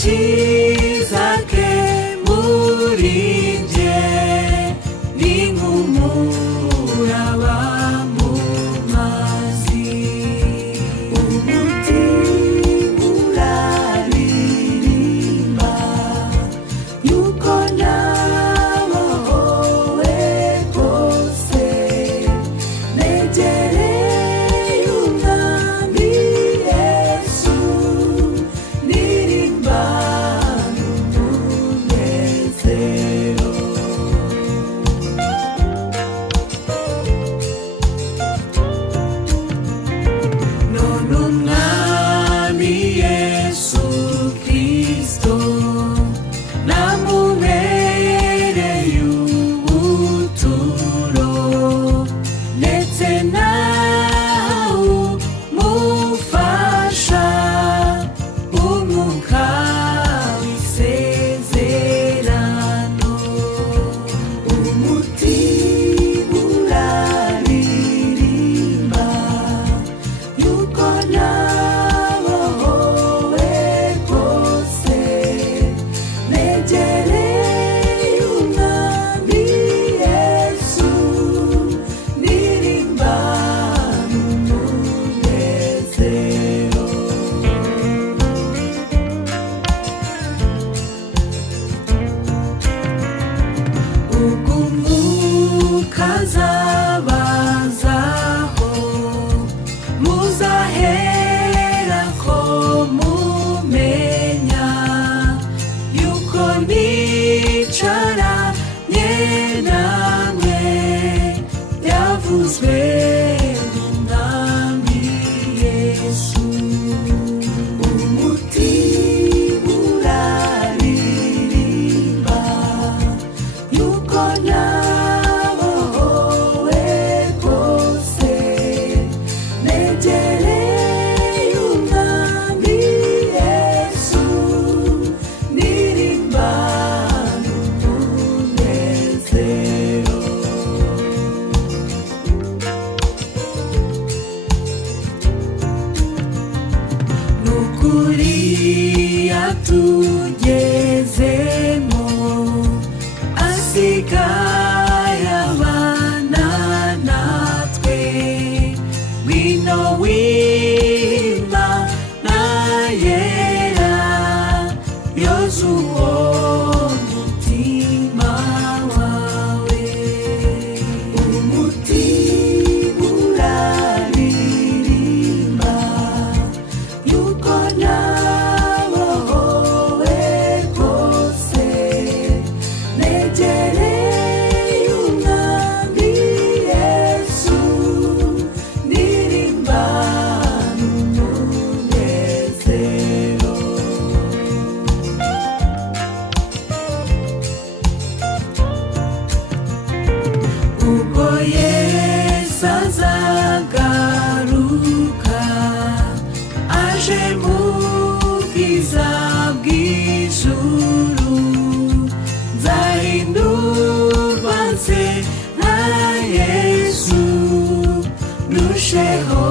agakiza ke muri njye ni nk'umuraba mu mazi. Umutima uraririmba yuko nabohowe rwose, negereye umwami Yesu, ndirimba n'umunezero. None umwami Yesu Kristo namubereye ubuturo, ndetse nawe umufasha, umwuka w'isezerano. Umutima uraririmba yuko nabohowe rwose, negereye umwami Yesu, ndirimba n'umunezero. Ubwo umwuka azabazaho, muzaherako mumenya yuko nicaranye namwe, byavuzwe n'umwami Yesu. Umutima uraririmba yuko nabohowe rwose, negereye umwami Yesu, ndirimba n'umunezero. Nukuri yatugezemo, asigaye abana natwe, ngwino w'Imana yera, yoza uwo mutima wawe. Umutima uraririmba yuko nabohowe rwose, negereye umwami Yesu, ndirimba n'umunezero. Ubwo Yesu azagaruka, aje mu bwiza bw'ijuru, nzahindurwa nse nka Yesu, ndusheho